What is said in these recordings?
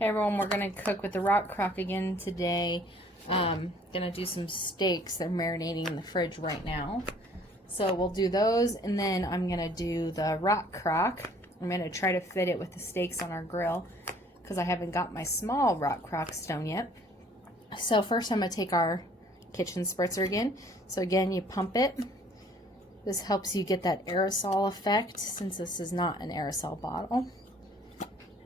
Hey everyone, we're going to cook with the Rockcrok again today. Going to do some steaks. They're marinating in the fridge right now. So we'll do those, and then I'm going to do the Rockcrok. I'm going to try to fit it with the steaks on our grill because I haven't got my small Rockcrok stone yet. So first I'm going to take our kitchen spritzer again. So again, you pump it. This helps you get that aerosol effect since this is not an aerosol bottle.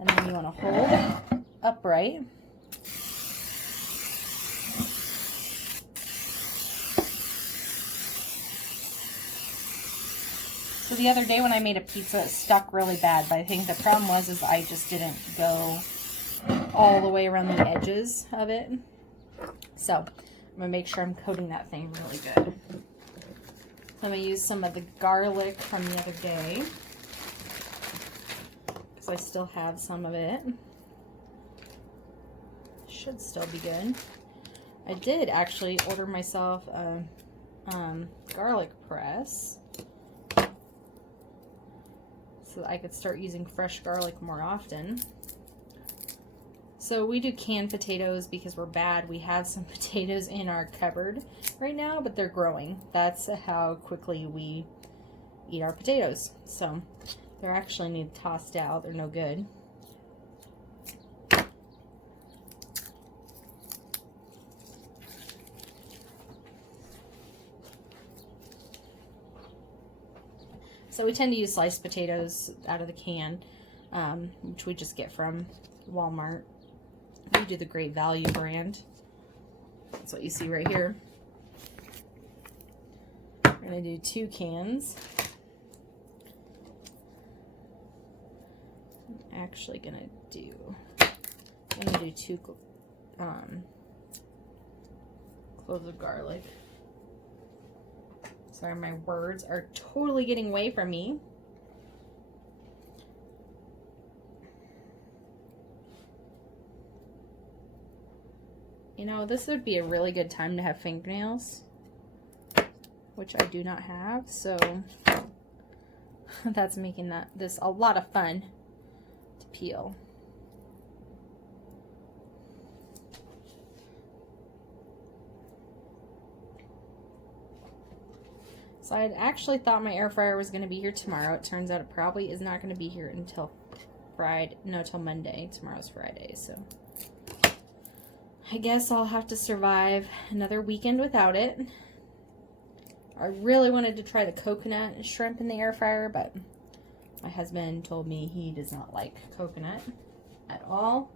And then you want to hold upright. So the other day when I made a pizza, it stuck really bad, but I think the problem was I just didn't go all the way around the edges of it. So I'm going to make sure I'm coating that thing really good. I'm going to use some of the garlic from the other day, because I still have some of it. Should still be good. I did actually order myself a garlic press so that I could start using fresh garlic more often. So we do canned potatoes because we're bad. We have some potatoes in our cupboard right now, but they're growing. That's how quickly we eat our potatoes. So they actually need tossed out. They're no good. So we tend to use sliced potatoes out of the can, which we just get from Walmart. We do the Great Value brand. That's what you see right here. We're going to do 2 cans. I'm actually going to do 2 cloves of garlic. Sorry, my words are totally getting away from me. You know, this would be a really good time to have fingernails, which I do not have, so that's making this a lot of fun to peel. So I had actually thought my air fryer was going to be here tomorrow. It turns out it probably is not going to be here until till Monday. Tomorrow's Friday, so I guess I'll have to survive another weekend without it. I really wanted to try the coconut shrimp in the air fryer, but my husband told me he does not like coconut at all,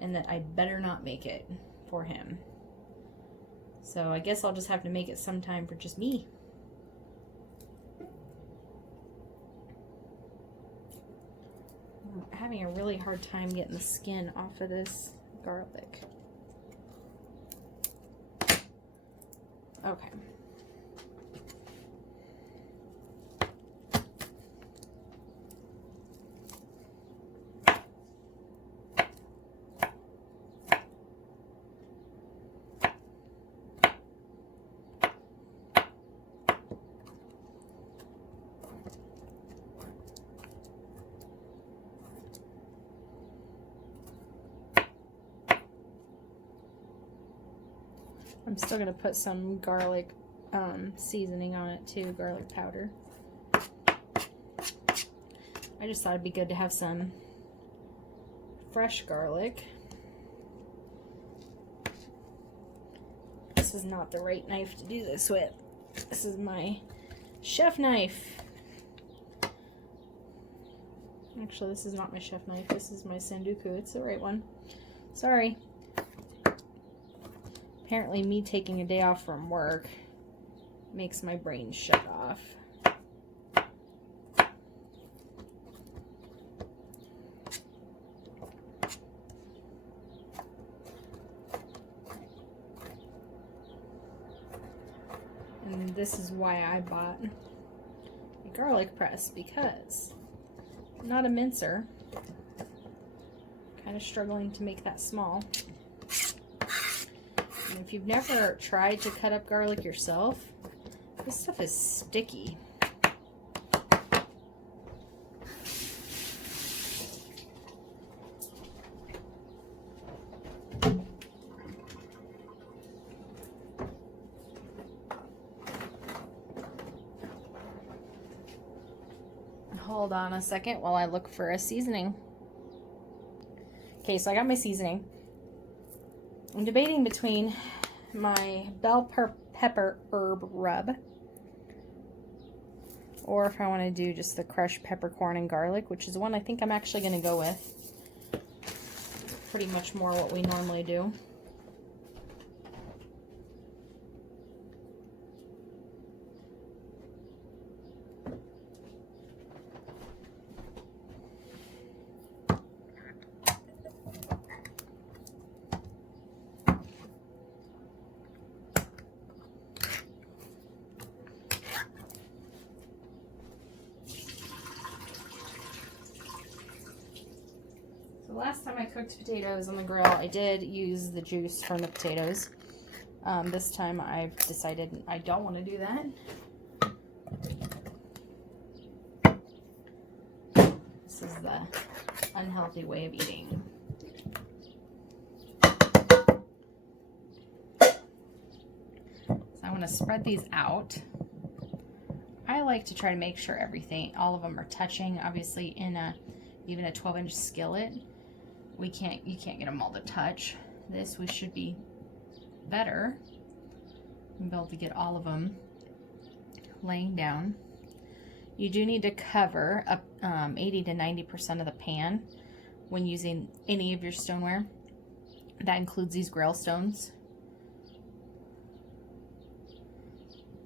and that I better not make it for him. So I guess I'll just have to make it sometime for just me. I'm having a really hard time getting the skin off of this garlic. Okay. I'm still going to put some garlic seasoning on it too, garlic powder. I just thought it'd be good to have some fresh garlic. This is not the right knife to do this with. This is my chef knife. Actually, this is not my chef knife. This is my Sanduku. It's the right one. Sorry. Apparently me taking a day off from work makes my brain shut off. And this is why I bought a garlic press, because I'm not a mincer. Kind of struggling to make that small. And if you've never tried to cut up garlic yourself, this stuff is sticky. Hold on a second while I look for a seasoning. Okay, so I got my seasoning. I'm debating between my bell pepper herb rub, or if I want to do just the crushed peppercorn and garlic, which is one I think I'm actually going to go with. Pretty much more what we normally do. The last time I cooked potatoes on the grill, I did use the juice from the potatoes. This time I've decided I don't want to do that. This is the unhealthy way of eating. So I want to spread these out. I like to try to make sure all of them are touching. Obviously, in even a 12-inch skillet, you can't get them all to touch. This we should be better and be able to get all of them laying down. You do need to cover up 80 to 90% of the pan when using any of your stoneware. That includes these grill stones.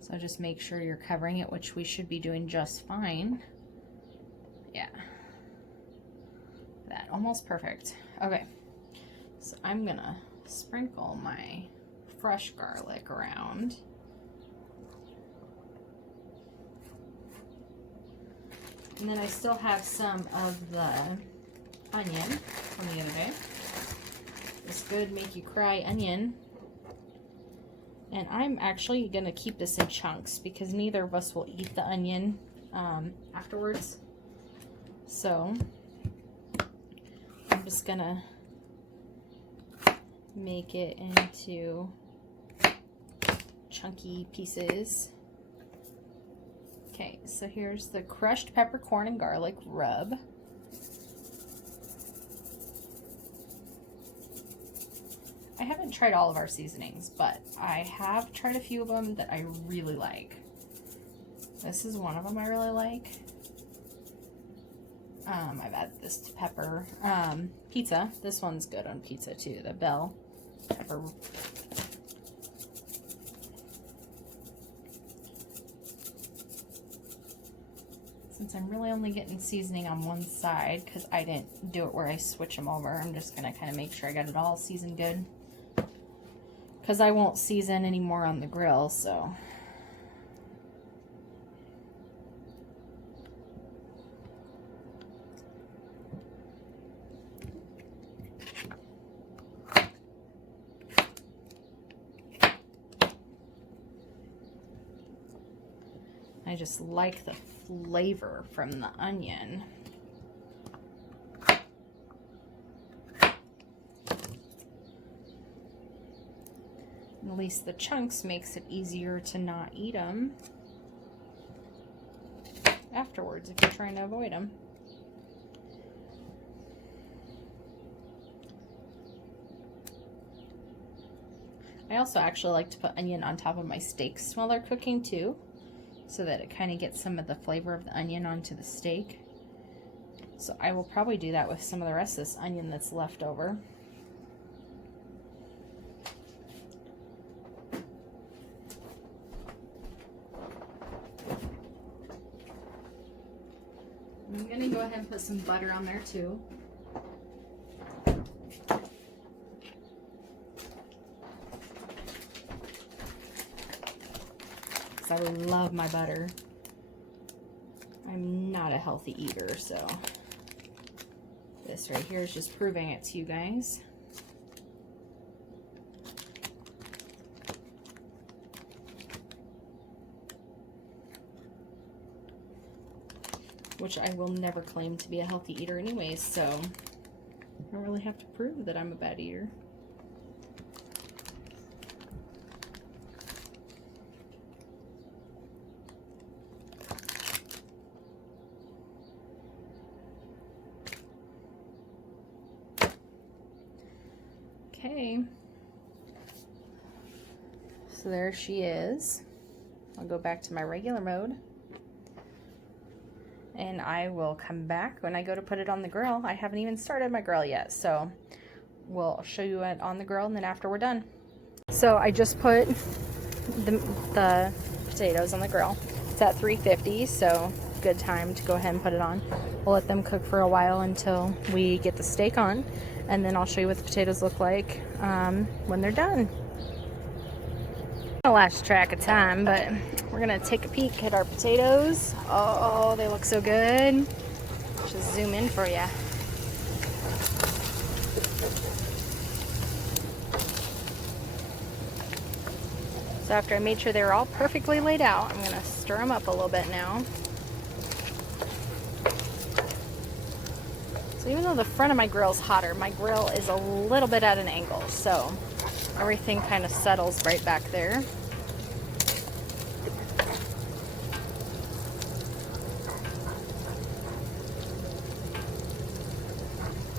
So just make sure you're covering it, which we should be doing just fine. Yeah. That, almost perfect. Okay, so I'm gonna sprinkle my fresh garlic around. And then I still have some of the onion from the other day. This good make you cry onion. And I'm actually gonna keep this in chunks because neither of us will eat the onion afterwards. So I'm just gonna make it into chunky pieces. Okay, so here's the crushed peppercorn and garlic rub. I haven't tried all of our seasonings, but I have tried a few of them that I really like. This is one of them I really like. I've added this to pepper. Pizza. This one's good on pizza too. The bell pepper. Since I'm really only getting seasoning on one side, because I didn't do it where I switch them over, I'm just going to kind of make sure I got it all seasoned good. Because I won't season anymore on the grill, so... I just like the flavor from the onion. At least the chunks makes it easier to not eat them afterwards if you're trying to avoid them. I also actually like to put onion on top of my steaks while they're cooking too, so that it kind of gets some of the flavor of the onion onto the steak. So I will probably do that with some of the rest of this onion that's left over. I'm going to go ahead and put some butter on there too. Because I love my butter. I'm not a healthy eater, so this right here is just proving it to you guys. Which I will never claim to be a healthy eater anyways, so I don't really have to prove that I'm a bad eater. Okay. So there she is. I'll go back to my regular mode. And I will come back when I go to put it on the grill. I haven't even started my grill yet, so we'll show you it on the grill and then after we're done. So I just put the potatoes on the grill. It's at 350, so good time to go ahead and put it on. We'll let them cook for a while until we get the steak on, and then I'll show you what the potatoes look like when they're done. I lost track of time, but we're gonna take a peek at our potatoes. Oh, they look so good. Just zoom in for you. So after I made sure they were all perfectly laid out, I'm gonna stir them up a little bit now. So even though the front of my grill is hotter, my grill is a little bit at an angle, so everything kind of settles right back there.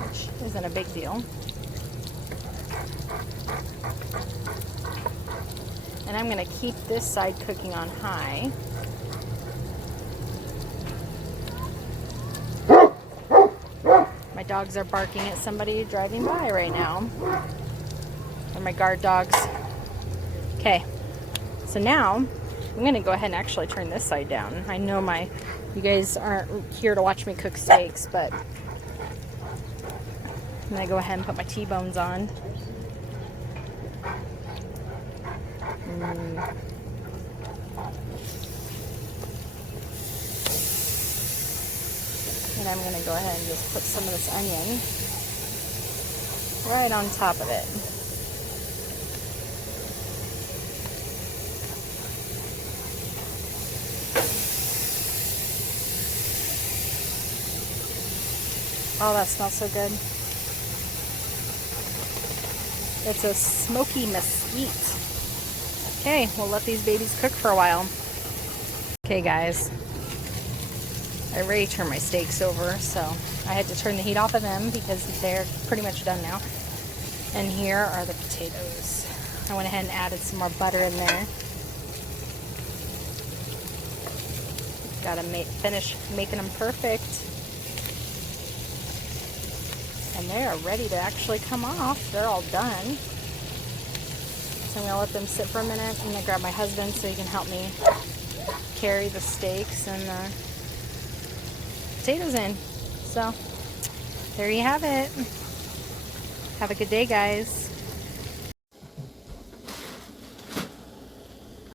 Which isn't a big deal. And I'm going to keep this side cooking on high. My dogs are barking at somebody driving by right now. They're my guard dogs. Okay, so now I'm going to go ahead and actually turn this side down. I know you guys aren't here to watch me cook steaks, but I'm going to go ahead and put my T-bones on. And I'm going to go ahead and just put some of this onion right on top of it. Oh, that smells so good. It's a smoky mesquite. Okay, we'll let these babies cook for a while. Okay guys, I already turned my steaks over, so I had to turn the heat off of them because they're pretty much done now. And here are the potatoes. I went ahead and added some more butter in there. Gotta finish making them perfect. And they are ready to actually come off. They're all done. So I'm going to let them sit for a minute. I'm going to grab my husband so he can help me carry the steaks and the potatoes in. So there you have it. Have a good day, guys.